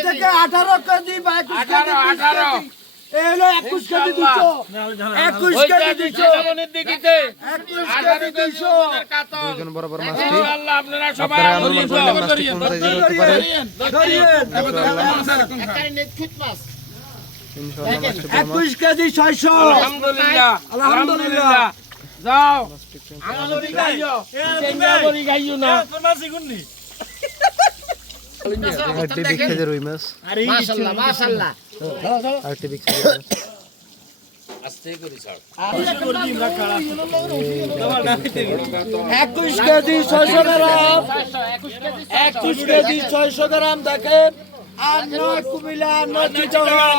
থেকে 18 কেজি বা 21 KG 21 KG 200 দুজন বরাবর মাছটি আপনারা অনুমান করলে মাছটি কোন সাইজের হতে পারে ইনশাআল্লাহ 21 কেজি 600 আলহামদুলিল্লাহ আলহামদুলিল্লাহ যাও আমাদের গাইও কেঙ্গাবরি গাইও না আরেকটি বিগ সাইজের রুই মাছ মাশাআল্লাহ মাশাআল্লাহ আরেকটি বিগ সাইজের মাছ আস্তে করে ছাড় 21 কেজি 600 গ্রাম 21 কেজি 600 গ্রাম দেখেন আর নয় কুমিল্লা আর নয় চিটাগাং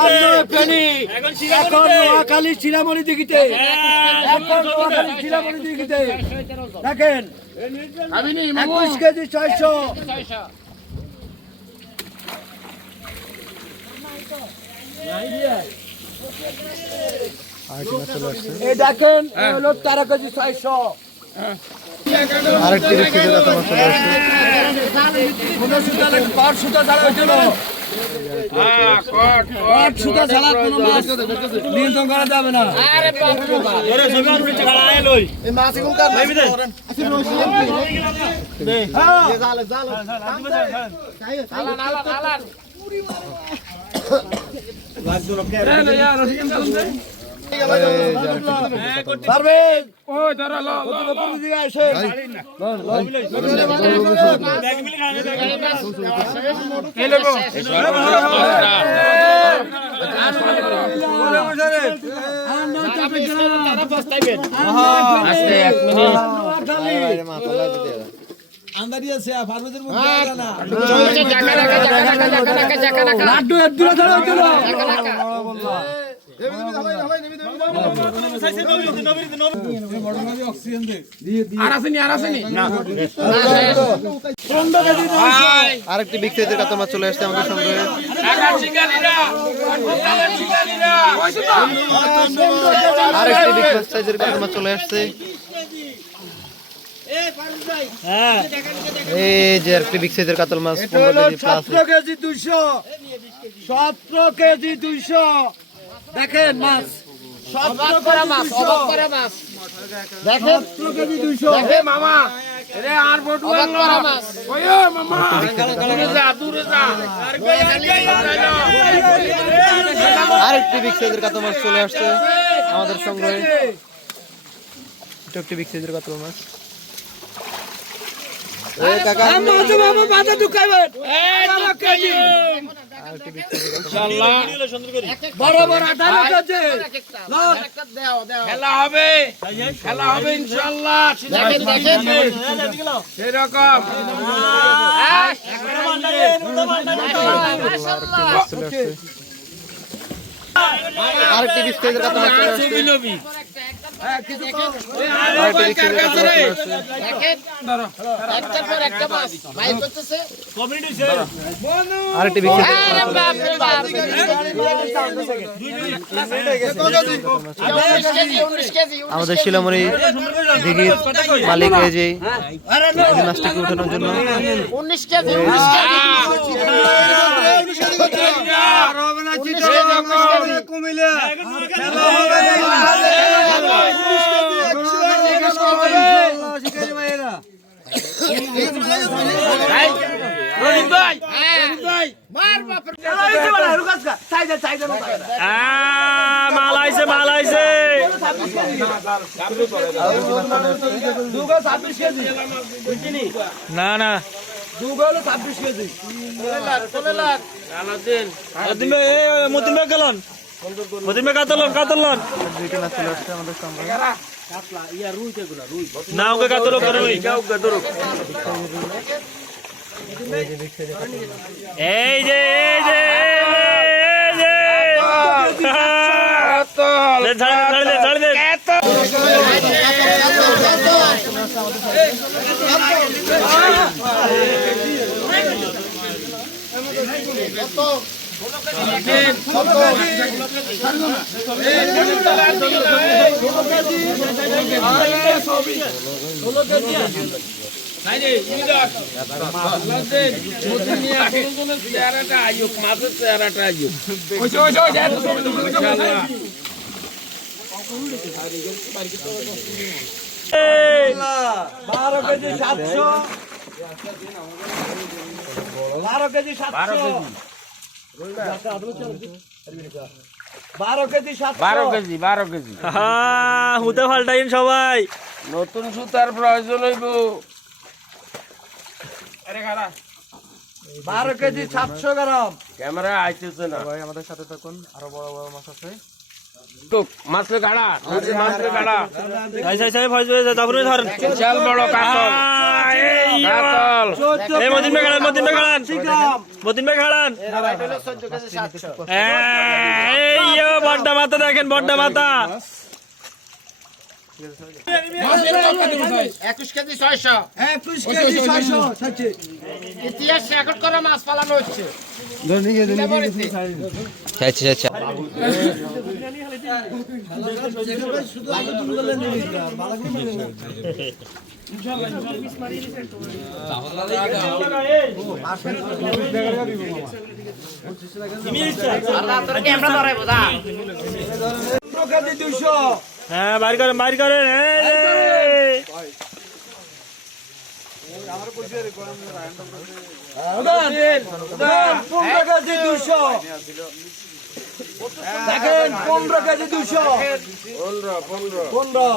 আর নয় ফেনী এখন নোয়াখালী শিলামণি দিঘিতে এখন নোয়াখালী শিলামণি দিঘিতে দেখেন 21 কেজি 600 আরেকটি মাছ চলে আসছে এই দেখেন হলো 13 কেজি 600 আরেকটি বিগ সাইজের কাতল মাছ চলে আসছে কোন সুতালে কট সুতা ছাড়া হইছিল কট সুতা ছাড়া কোন মাছ নিয়ন্ত্রণ করা যাবে না আরে বাপ রে বাপ আরে জমির উপরে ছাড়া আয় লই এই মাছ কোন কার ভাই দে জাল জাল আলান আলান আলান পারবেন ওই ধরো ল দিকে আসেন এই লোগো আস্তে 1 মিনিট আন্দারিয়া সে ফার্মেসির মধ্যে না লাড্ডু এর দূরে ধরে হইছিল আরেকটি বিগ সাইজের কাতল মাছ চলে আসছে আমাদের সঙ্গে আরেকটি বিগ সাইজের কাতল মাছ চলে আসছে এই যে আরেকটি বিগ সাইজের কাতল মাছ 15 কেজি প্লাস 17 কেজি 200 17 কেজি 200 দেখেন মাছ 17 করে মাছ অবাক করে মাছ দেখেন 17 কেজি 200 দেখে মামা রে আর বড় মাছ ওয়ো মামা দূরে যা আরেকটি বিগ সাইজের কাতল মাছ চলে আসছে আমাদের সংগ্রহে এটা একটি বিগ সাইজের কাতল মাছ এই কাকা মাছ বাবা বাজা ঢুকাইবেন কেজি আরেকটি বিগ সাইজের কাতল ইনশাআল্লাহ বড় বড় 18 কেজি খেলা হবে ইনশাআল্লাহ দেখেন দেখেন সেরকম মাছ চলে আসছে আরেকটি বিগ সাইজের কাতল মাছ চলে আসছে আরেকটি বিগ সাইজের কাতল মাছ চলে আসছে দেখেন একটার পর একটা মাছ ভাই করতেছে আরেকটি বিগ সাইজের আরে বাপ রে বাপ 19 কেজি আমাদের শিলামণি দিঘির মালিক এই যে এই মাছটিকে উঠানোর জন্য 19 কেজি 19 কেজি কুমিল্লা খেলা হবে শিকারি ভাইরা রবিন ভাই মার বাপ রে মাল আইছে না না মতিন ভাই গেলেন মতিন ভাই কাতলন দুইটা মাছ চলে আসছে আমাদের সঙ্গে না ওকে কাতল করে এই যে ছাড়ি দে 16 কেজি নাই রে ইদাস লাদেন মতি নিয়া কোন চেহারাটা আইয়ুক মাছের চেহারাটা আইয়ুক ওই ইনশাআল্লাহ 12 কেজি 700 12 কেজি 700 12 কেজি 700 12 কেজি হুতে ফাল্টাইন সবাই। নতুন সুতার প্রয়োজন হইব 12 কেজি 700 গ্রাম ক্যামেরা আইতেছে না ভাই আমাদের সাথে থাকুন, আরো বড় বড় মাছ আছে। তো মাছলে গাড়া মাছলে গাড়া সাই সাই সাই ফয়জ হয়ে তারপরে ধরেন। বিশাল বড় কাতল কাতল এই মদিন ভাই খাড়ান, মদিন ভাই খাড়ান, মদিন ভাই খাড়ান। এই বড়টা মাথা দেখেন, বড়টা মাথা। 21 কেজি 600 21 কেজি 600 সাথে ইতিহাস রেকর্ড করা মাছ পালানো হচ্ছে আচ্ছা আচ্ছা শুধু আগে তুমি বলে নিবি কেজি 200 হ্যাঁ বাইর করেন, বাইর করেন। কেজি 200 দেখেন 15 কেজি 200 15